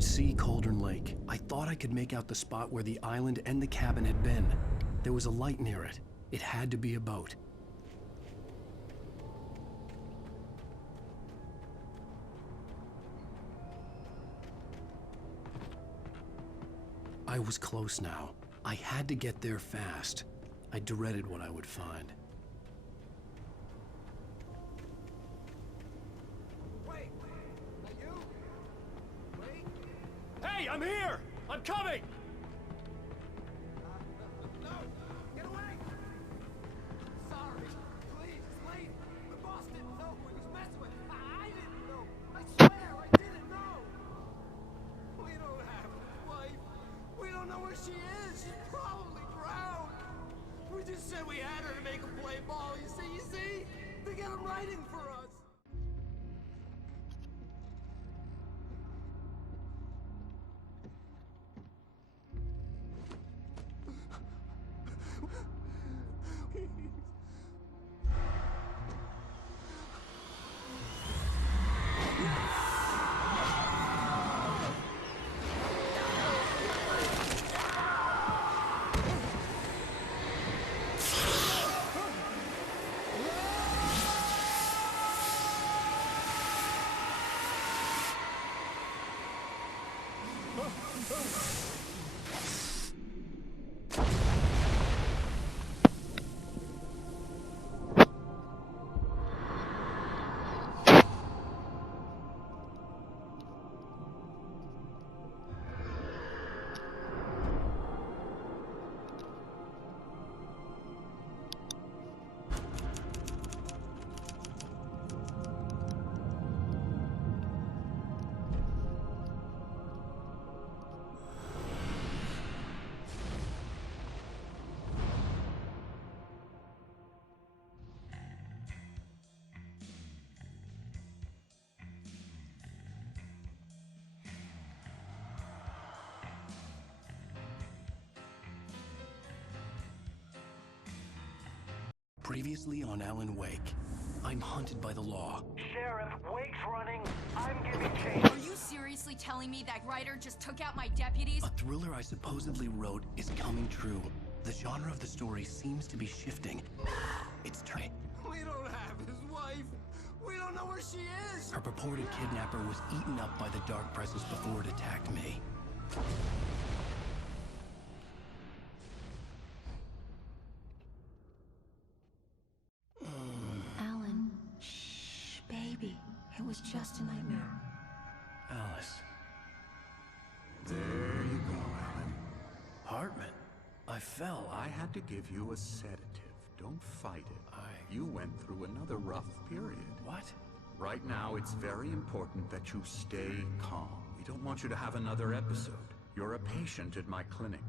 could see Cauldron Lake. I thought I could make out the spot where the island and the cabin had been. There was a light near it. It had to be a boat. I was close now. I had to get there fast. I dreaded what I would find. Wait! Are you? Wait! Hey, I'm here! I'm coming! No! Get away! Sorry. Please, it's late. The boss didn't know who he was messing with. I didn't know. I swear I didn't know. We don't have a wife. We don't know where she is. She's probably drowned. We just said we had her to make him play ball. You see? They got him writing for us. Previously on Alan Wake, I'm hunted by the law. Sheriff, Wake's running. I'm giving chase. Are you seriously telling me that writer just took out my deputies? A thriller I supposedly wrote is coming true. The genre of the story seems to be shifting. It's turning. We don't have his wife. We don't know where she is. Her purported kidnapper was eaten up by the dark presence before it attacked me. Alan, shh, baby. It was just a nightmare. Alice. There you go, Alan. Hartman. I fell. I had to give you a sedative. Don't fight it. You went through another rough period. What? Right now, it's very important that you stay calm. We don't want you to have another episode. You're a patient at my clinic.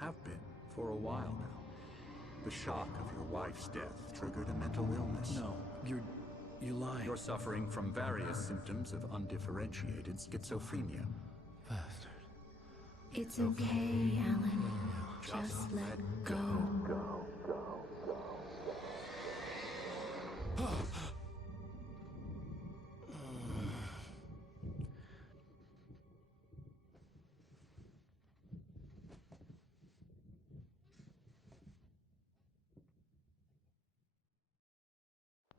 Have been for a while now. The shock of your wife's death triggered a mental illness. No, you're lying. You're suffering from various symptoms of undifferentiated schizophrenia. Bastard. It's okay, Alan. Just let go.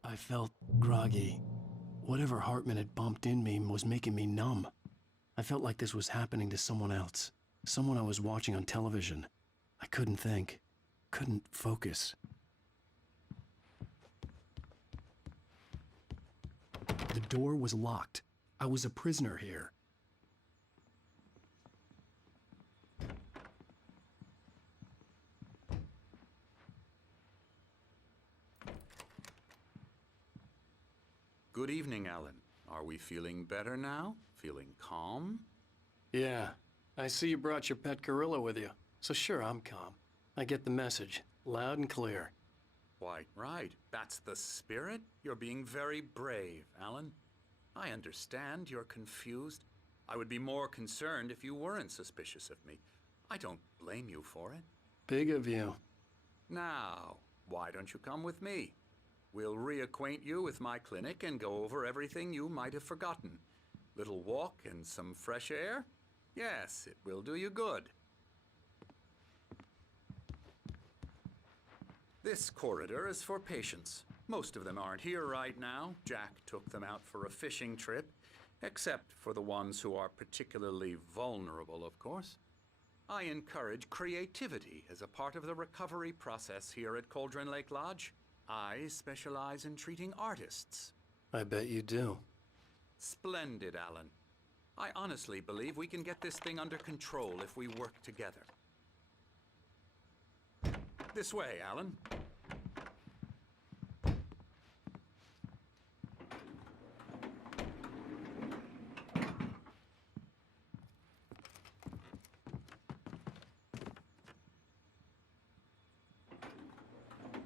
I felt groggy. Whatever Hartman had bumped in me was making me numb. I felt like this was happening to someone else. Someone I was watching on television. I couldn't think. Couldn't focus. The door was locked. I was a prisoner here. Good evening, Alan. Are we feeling better now? Feeling calm? Yeah, I see you brought your pet gorilla with you. So sure, I'm calm. I get the message, loud and clear. Why, right. That's the spirit. You're being very brave, Alan. I understand you're confused. I would be more concerned if you weren't suspicious of me. I don't blame you for it. Big of you. Now, why don't you come with me? We'll reacquaint you with my clinic and go over everything you might have forgotten. Little walk and some fresh air? Yes, it will do you good. This corridor is for patients. Most of them aren't here right now. Jack took them out for a fishing trip, except for the ones who are particularly vulnerable, of course. I encourage creativity as a part of the recovery process here at Cauldron Lake Lodge. I specialize in treating artists. I bet you do. Splendid, Alan. I honestly believe we can get this thing under control if we work together. This way, Alan.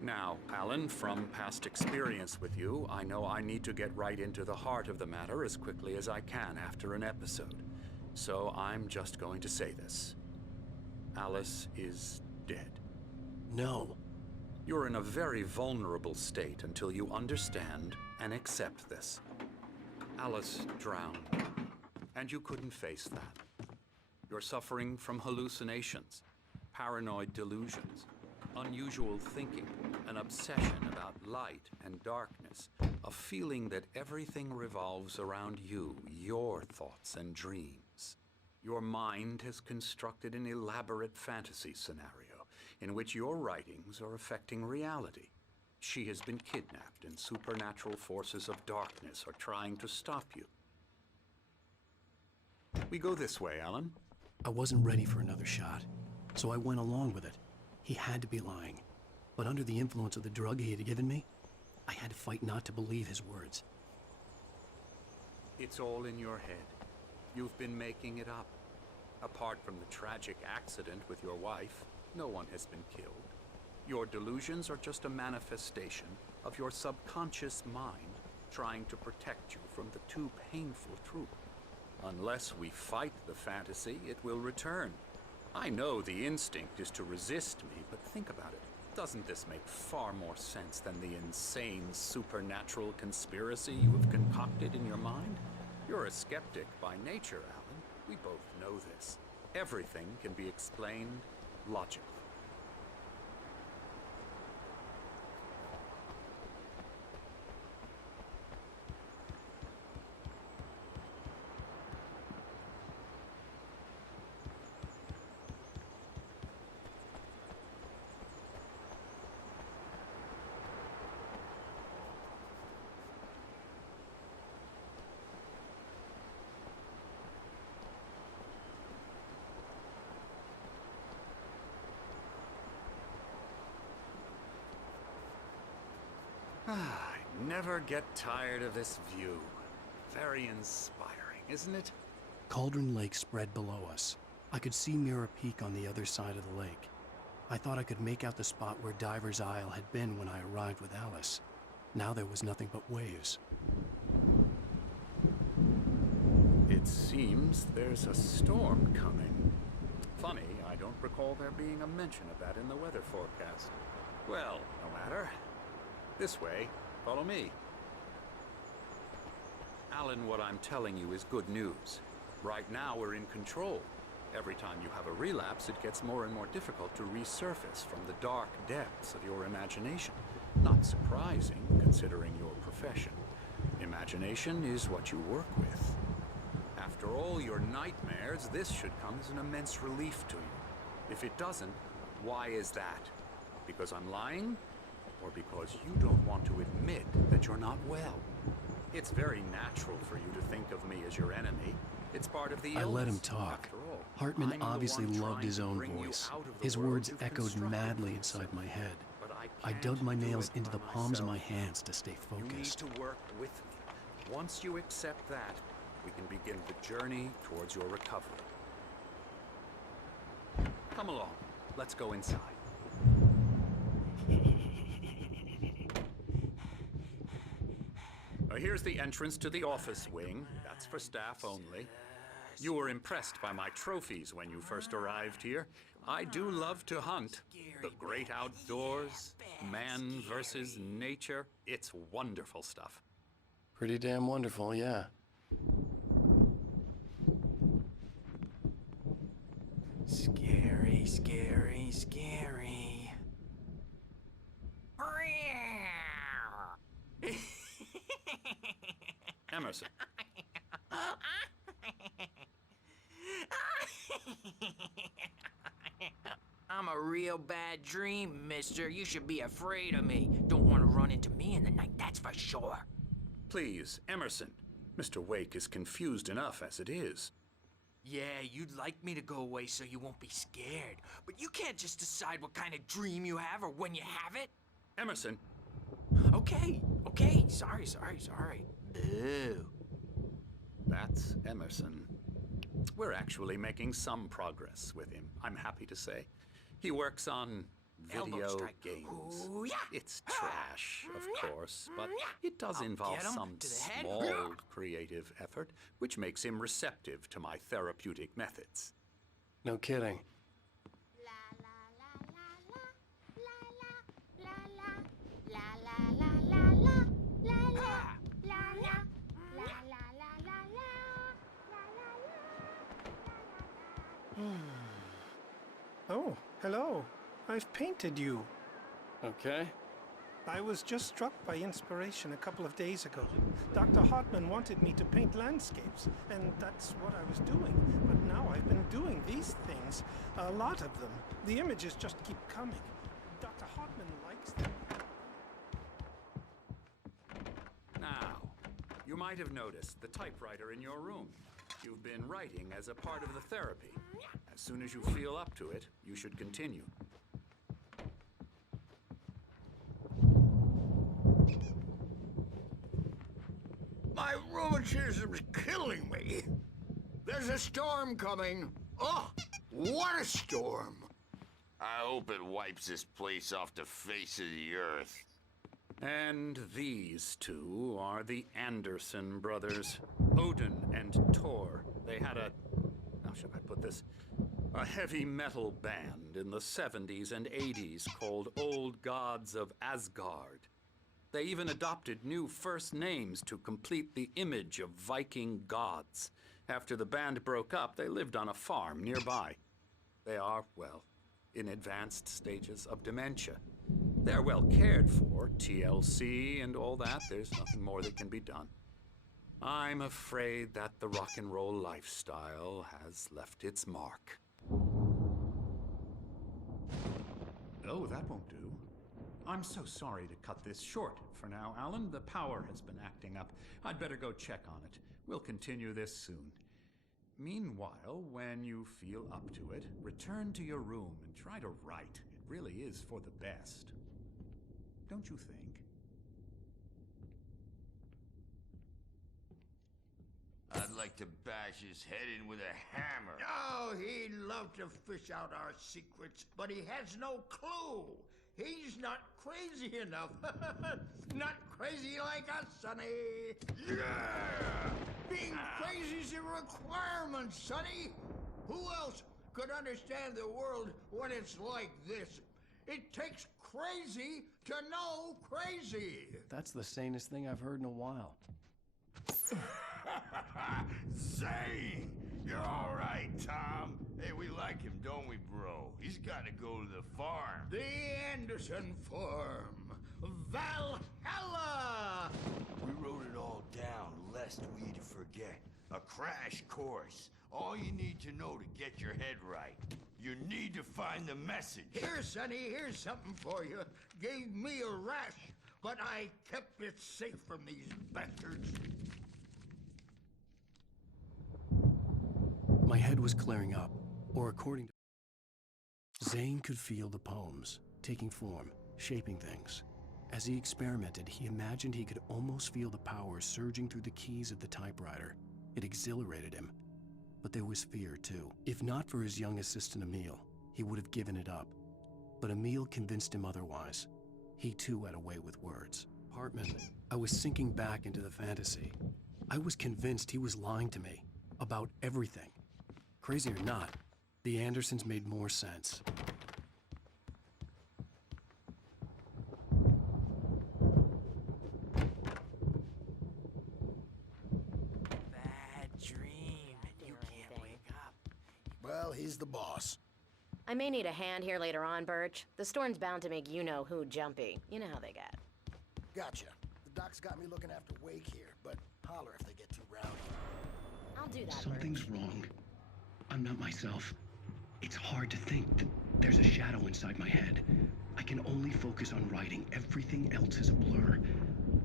Now, Alan, from past experience with you, I know I need to get right into the heart of the matter as quickly as I can after an episode. So I'm just going to say this. Alice is dead. No. You're in a very vulnerable state until you understand and accept this. Alice drowned, and you couldn't face that. You're suffering from hallucinations, paranoid delusions, unusual thinking, an obsession about light and darkness, a feeling that everything revolves around you, your thoughts and dreams. Your mind has constructed an elaborate fantasy scenario in which your writings are affecting reality. She has been kidnapped and supernatural forces of darkness are trying to stop you. We go this way, Alan. I wasn't ready for another shot, so I went along with it. He had to be lying. But under the influence of the drug he had given me, I had to fight not to believe his words. It's all in your head. You've been making it up. Apart from the tragic accident with your wife, no one has been killed. Your delusions are just a manifestation of your subconscious mind trying to protect you from the too painful truth. Unless we fight the fantasy, it will return. I know the instinct is to resist me, but think about it. Doesn't this make far more sense than the insane supernatural conspiracy you have concocted in your mind? You're a skeptic by nature, Alan. We both know this. Everything can be explained logically. I never get tired of this view. Very inspiring, isn't it? Cauldron Lake spread below us. I could see Mirror Peak on the other side of the lake. I thought I could make out the spot where Diver's Isle had been when I arrived with Alice. Now there was nothing but waves. It seems there's a storm coming. Funny, I don't recall there being a mention of that in the weather forecast. Well, no matter. This way, follow me. Alan, what I'm telling you is good news. Right now we're in control. Every time you have a relapse, it gets more and more difficult to resurface from the dark depths of your imagination. Not surprising, considering your profession. Imagination is what you work with. After all your nightmares, this should come as an immense relief to you. If it doesn't, why is that? Because I'm lying? Or because you don't want to admit that you're not well? It's very natural for you to think of me as your enemy. It's part of the illness. I let him talk. After all, Hartman I'm the obviously one loved trying his to own bring you voice. out of the His world words you've echoed constructed madly for inside yourself. my head. But I can't dug my do nails it into by the palms of my myself. hands to stay You need focused. to work with me. Once you accept that, we can begin the journey towards your recovery. Come along. Let's go inside. Here's the entrance to the office wing. That's for staff only. You were impressed by my trophies when you first arrived here. I do love to hunt. The great outdoors, man versus nature. It's wonderful stuff. Pretty damn wonderful, yeah. Scary, scary, scary. Emerson. I'm a real bad dream, mister. You should be afraid of me. Don't want to run into me in the night, that's for sure. Please, Emerson. Mr. Wake is confused enough as it is. Yeah, you'd like me to go away so you won't be scared. But you can't just decide what kind of dream you have or when you have it. Emerson, Okay, sorry. Boo. that's Emerson. We're actually making some progress with him, I'm happy to say. He works on Elbow video strike. games. Ooh, yeah. It's trash, of course, but it does I'll involve get 'em some to the head. small creative effort, which makes him receptive to my therapeutic methods. No kidding. Oh, hello. I've painted you. Okay. I was just struck by inspiration a couple of days ago. Dr. Hartman wanted me to paint landscapes, and that's what I was doing. But now I've been doing these things, a lot of them. The images just keep coming. Dr. Hartman likes them. Now, you might have noticed the typewriter in your room. You've been writing as a part of the therapy. As soon as you feel up to it, you should continue. My rheumatism's killing me. There's a storm coming. Oh, what a storm. I hope it wipes this place off the face of the earth. And these two are the Anderson brothers, Odin and Tor. They had how should I put this? A heavy metal band in the 70s and 80s called Old Gods of Asgard. They even adopted new first names to complete the image of Viking gods. After the band broke up, they lived on a farm nearby. They are, well, in advanced stages of dementia. They're well cared for, TLC and all that. There's nothing more that can be done. I'm afraid that the rock and roll lifestyle has left its mark. Oh, that won't do. I'm so sorry to cut this short for now, Alan. The power has been acting up. I'd better go check on it. We'll continue this soon. Meanwhile, when you feel up to it, return to your room and try to write. It really is for the best. Don't you think? I'd like to bash his head in with a hammer. Oh, he'd love to fish out our secrets, but he has no clue. He's not crazy enough. Not crazy like us, Sonny. Yeah! Being crazy's a requirement, Sonny. Who else could understand the world when it's like this? It takes crazy to know crazy. That's the sanest thing I've heard in a while. Zane! You're all right, Tom. Hey, we like him, don't we, bro? He's got to go to the farm. The Anderson Farm. Valhalla! We wrote it all down, lest we forget. A crash course. All you need to know to get your head right. You need to find the message. Here, Sonny, here's something for you. Gave me a rash, but I kept it safe from these bastards. My head was clearing up, or according to Zane could feel the poems, taking form, shaping things. As he experimented, he imagined he could almost feel the power surging through the keys of the typewriter. It exhilarated him. But there was fear, too. If not for his young assistant Emil, he would have given it up. But Emil convinced him otherwise. He too had a way with words. Hartman, I was sinking back into the fantasy. I was convinced he was lying to me about everything. Crazy or not, the Andersons made more sense. Bad dream. You can't wake up. Well, he's the boss. I may need a hand here later on, Birch. The storm's bound to make you-know-who jumpy. You know how they get. Gotcha. The doc's got me looking after Wake here, but holler if they get too rowdy. I'll do that, Something's Birch. wrong. I'm not myself. It's hard to think that there's a shadow inside my head. I can only focus on writing. Everything else is a blur.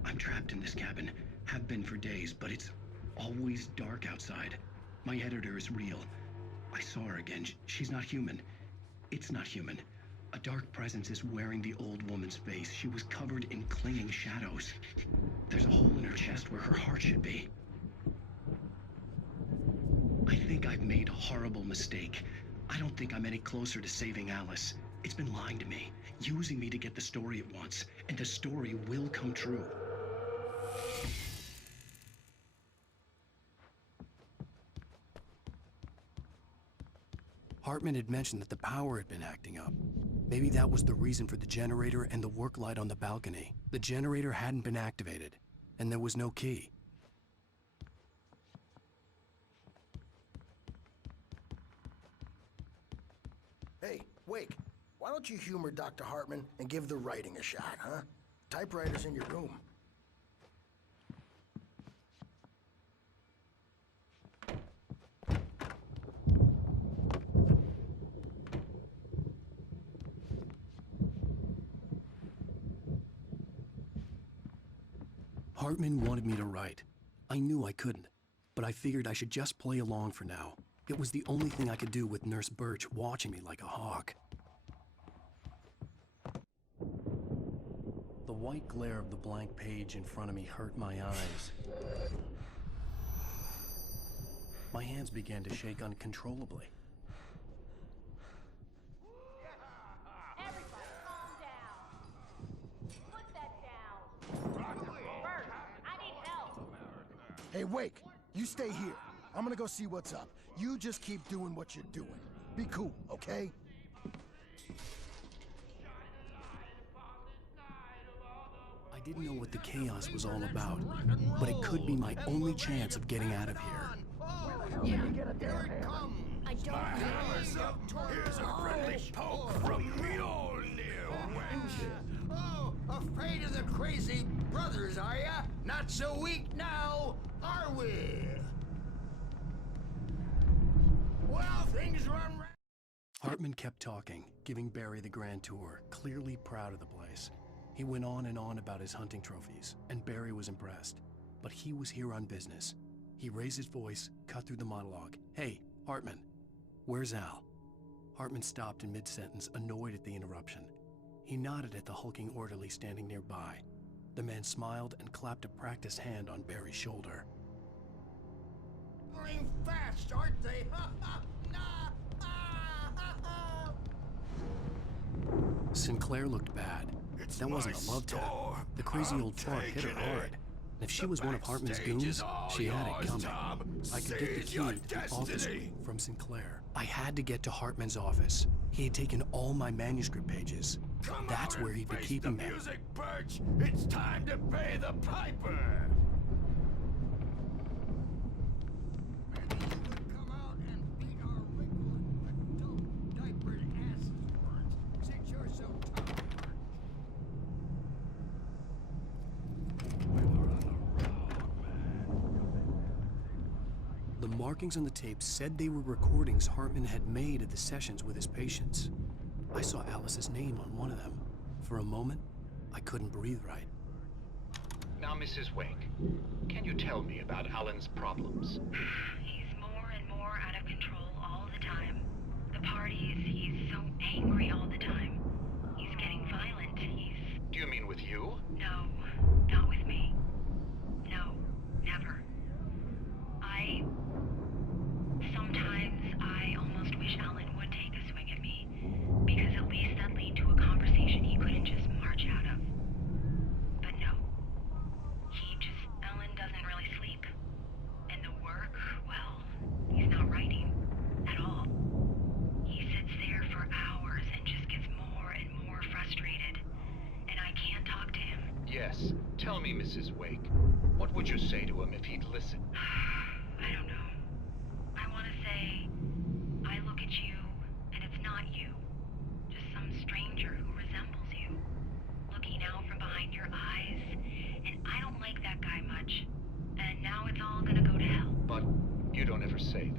I'm trapped in this cabin. Have been for days, but it's always dark outside. My editor is real. I saw her again. She's not human. It's not human. A dark presence is wearing the old woman's face. She was covered in clinging shadows. There's a hole in her chest where her heart should be. I think I've made a horrible mistake. I don't think I'm any closer to saving Alice. It's been lying to me, using me to get the story it wants, and the story will come true. Hartman had mentioned that the power had been acting up. Maybe that was the reason for the generator and the work light on the balcony. The generator hadn't been activated, and there was no key. Hey, Wake, why don't you humor Dr. Hartman and give the writing a shot, huh? Typewriter's in your room. Hartman wanted me to write. I knew I couldn't, but I figured I should just play along for now. It was the only thing I could do with Nurse Birch watching me like a hawk. The white glare of the blank page in front of me hurt my eyes. My hands began to shake uncontrollably. Everybody, calm down. Put that down. Birch, I need help. Hey, Wake, you stay here. I'm gonna go see what's up. You just keep doing what you're doing. Be cool, okay? I didn't know what the chaos was all about, but it could be my only chance of getting out of here. Yeah, here it comes. I don't Here's a friendly poke from me, old new wench. Oh, afraid of the crazy brothers, are ya? Not so weak now, are we? Well, things run right. Hartman kept talking, giving Barry the grand tour, clearly proud of the place. He went on and on about his hunting trophies, and Barry was impressed. But he was here on business. He raised his voice, cut through the monologue. Hey, Hartman, where's Al? Hartman stopped in mid-sentence, annoyed at the interruption. He nodded at the hulking orderly standing nearby. The man smiled and clapped a practiced hand on Barry's shoulder. Going fast, aren't they? Sinclair looked bad. That wasn't a love tap. The crazy old fart hit her hard. And if she was one of Hartman's goons, she had it coming. I could get the key to the office from Sinclair. I had to get to Hartman's office. He had taken all my manuscript pages. That's where he'd be keeping them. Music, Birch. It's time to pay the piper. Come out and beat our wrinkling, adult, diapered asses for us, since you're so tough. The markings on the tape said they were recordings Hartman had made at the sessions with his patients. I saw Alice's name on one of them. For a moment, I couldn't breathe right. Now, Mrs. Wake, can you tell me about Alan's problems? He's more and more out of control all the time. The parties, he's so angry all the time. He's getting violent. Do you mean with you? No, not with me. No, never. Sometimes I almost wish Alan would take a swing at me, because at least that'd lead to a conversation he couldn't just march out of. But no. Alan doesn't really sleep. And the work, well, he's not writing at all. He sits there for hours and just gets more and more frustrated. And I can't talk to him. Yes. Tell me, Mrs. Wake, what would you say to him if he'd listen? I don't know. I want to say, I look at you, and it's not you.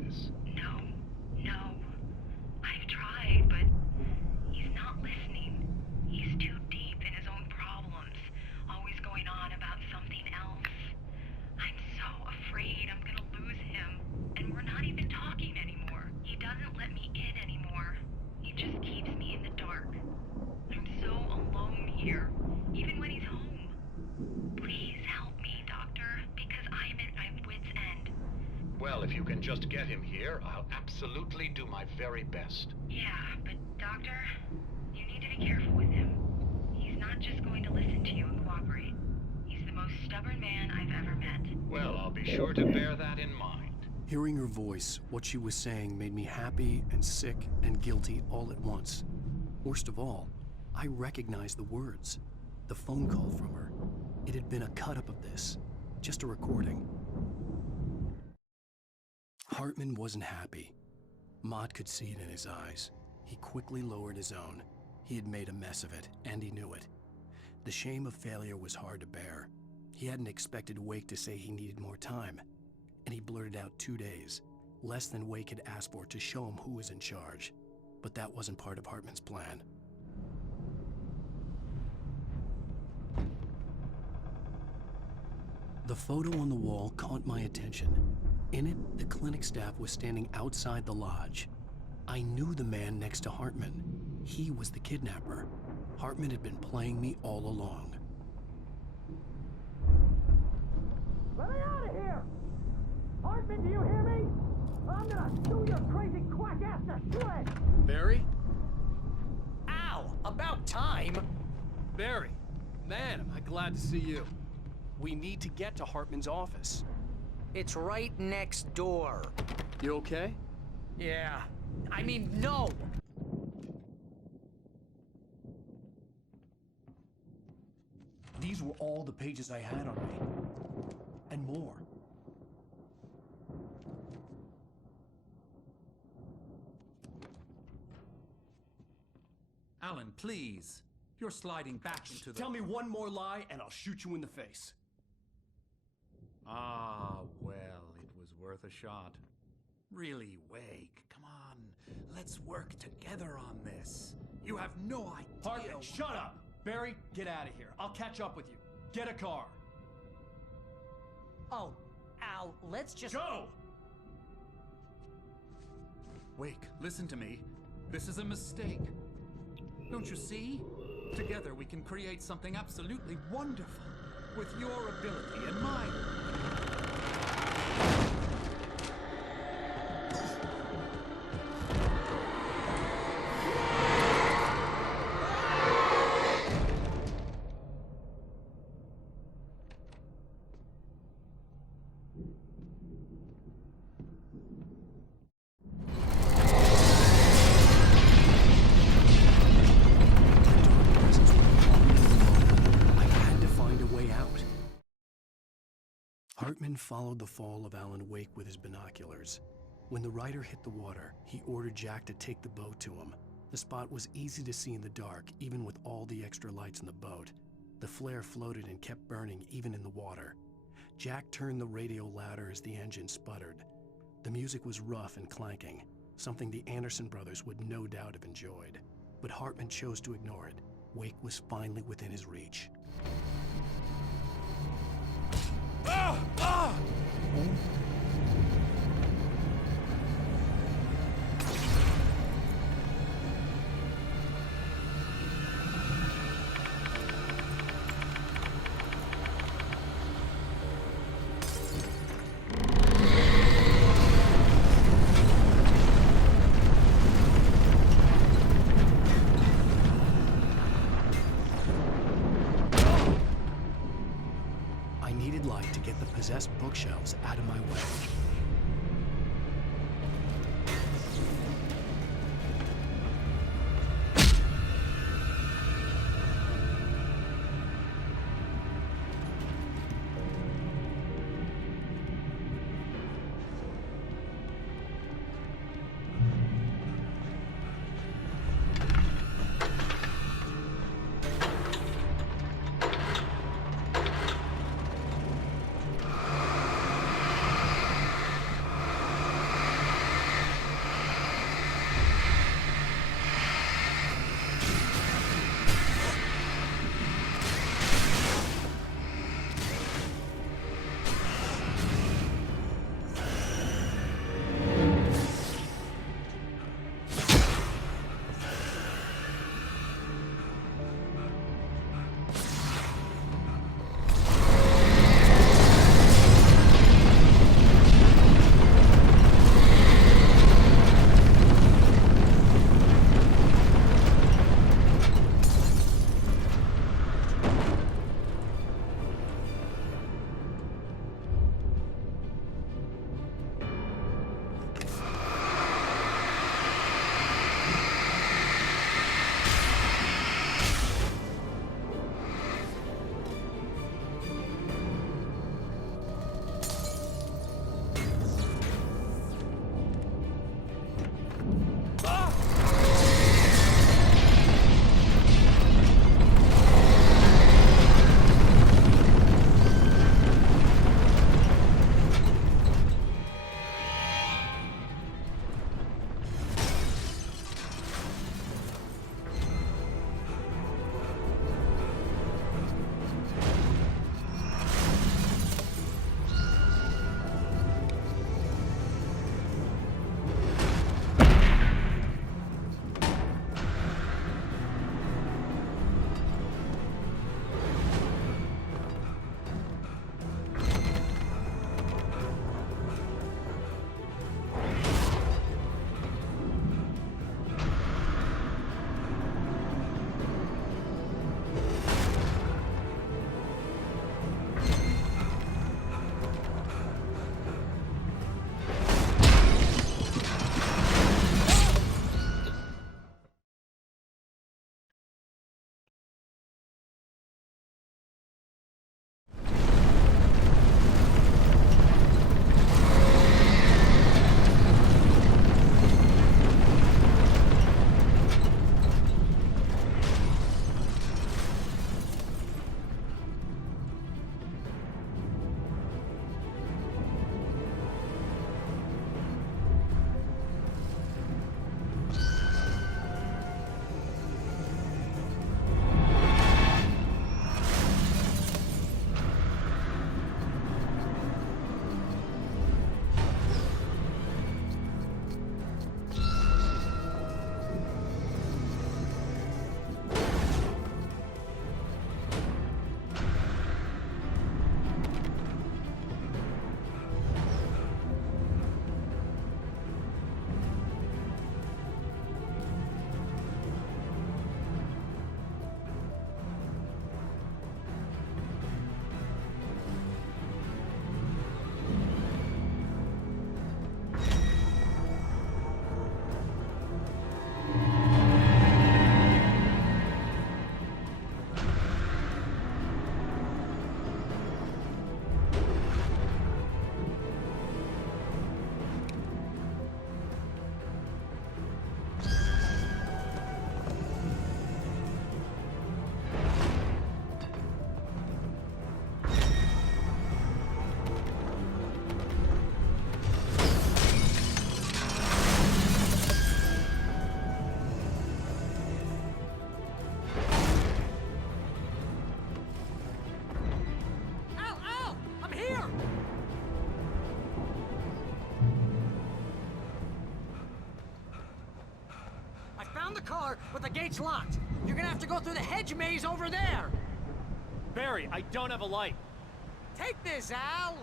this. No. I've tried, but he's not listening. He's too deep in his own problems, always going on about something else. I'm so afraid I'm gonna lose him, and we're not even talking anymore. He doesn't let me in anymore. He just keeps me in the dark. I'm so alone here, even when he's home. Please help me, Doctor, because I'm at my wit's end. Well, if you can just get him here, I'll absolutely do my very best. Yeah, but Doctor, you need to be careful with him. He's not just going to listen to you and cooperate. He's the most stubborn man I've ever met. Well, I'll be sure to bear that in mind. Hearing her voice, what she was saying made me happy and sick and guilty all at once. Worst of all, I recognized the words. The phone call from her. It had been a cut-up of this. Just a recording. Hartman wasn't happy. Mott could see it in his eyes. He quickly lowered his own. He had made a mess of it, and he knew it. The shame of failure was hard to bear. He hadn't expected Wake to say he needed more time, and he blurted out 2 days, less than Wake had asked for to show him who was in charge. But that wasn't part of Hartman's plan. The photo on the wall caught my attention. In it, the clinic staff was standing outside the lodge. I knew the man next to Hartman. He was the kidnapper. Hartman had been playing me all along. Let me out of here! Hartman, do you hear me? I'm gonna sue your crazy quack ass to shreds! Barry? Ow! About time! Barry! Man, am I glad to see you. We need to get to Hartman's office. It's right next door. You okay? Yeah. I mean, no! These were all the pages I had on me. And more. Alan, please. You're sliding back into the... Tell me one more lie and I'll shoot you in the face. Ah, well, it was worth a shot. Really, Wake, come on. Let's work together on this. You have no idea... Hartman, shut up! Barry, get out of here. I'll catch up with you. Get a car. Oh, Al, let's just... Go! Wake, listen to me. This is a mistake. Don't you see? Together we can create something absolutely wonderful. With your ability and mine. Hartman followed the fall of Alan Wake with his binoculars. When the rider hit the water, he ordered Jack to take the boat to him. The spot was easy to see in the dark, even with all the extra lights in the boat. The flare floated and kept burning even in the water. Jack turned the radio louder as the engine sputtered. The music was rough and clanking, something the Anderson brothers would no doubt have enjoyed. But Hartman chose to ignore it. Wake was finally within his reach. I needed light to get the possessed bookshelves out of my way. cellar, but the gate's locked. You're gonna have to go through the hedge maze over there. Barry, I don't have a light. Take this, Al.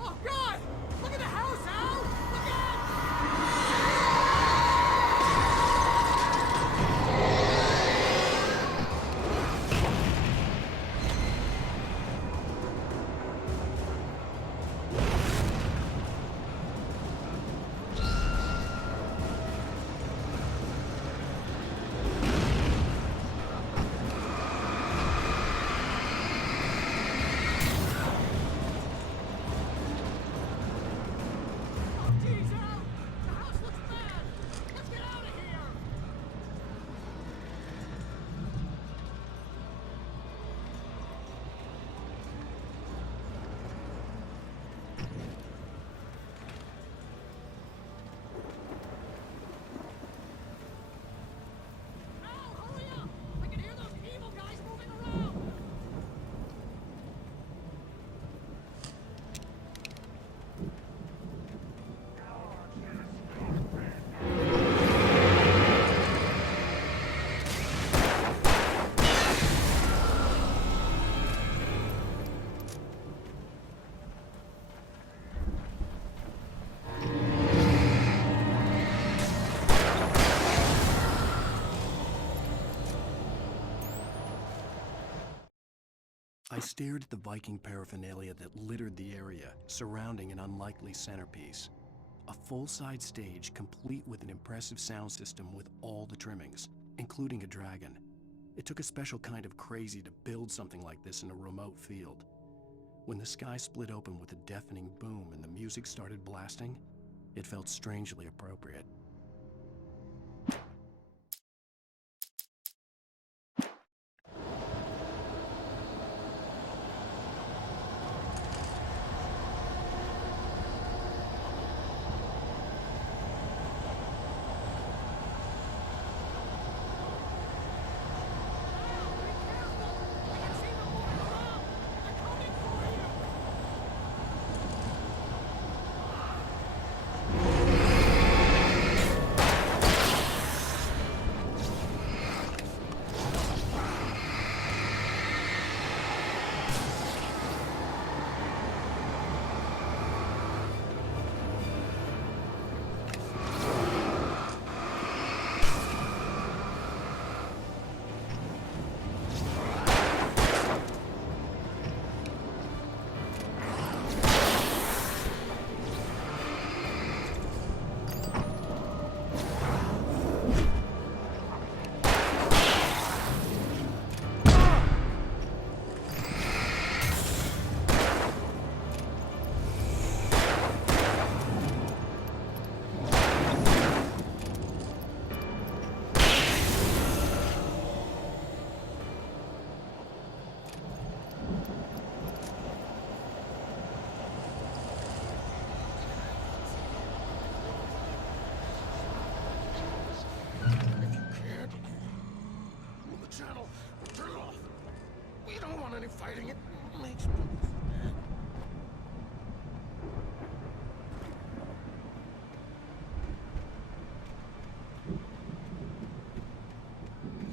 Oh, God! Look at the house, Al! Look out! I stared at the Viking paraphernalia that littered the area, surrounding an unlikely centerpiece. A full-size stage complete with an impressive sound system with all the trimmings, including a dragon. It took a special kind of crazy to build something like this in a remote field. When the sky split open with a deafening boom and the music started blasting, it felt strangely appropriate. Fighting it makes me mad.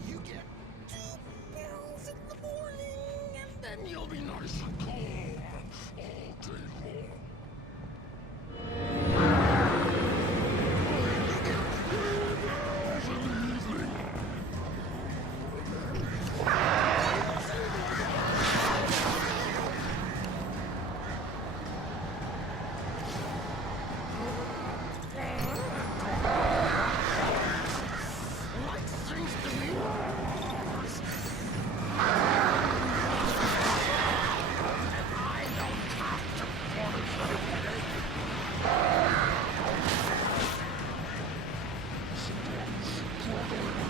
You get 2 pills in the morning, and then you'll be nice and calm all day long.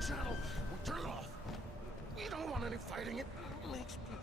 Channel, turn it off. We don't want any fighting. It makes me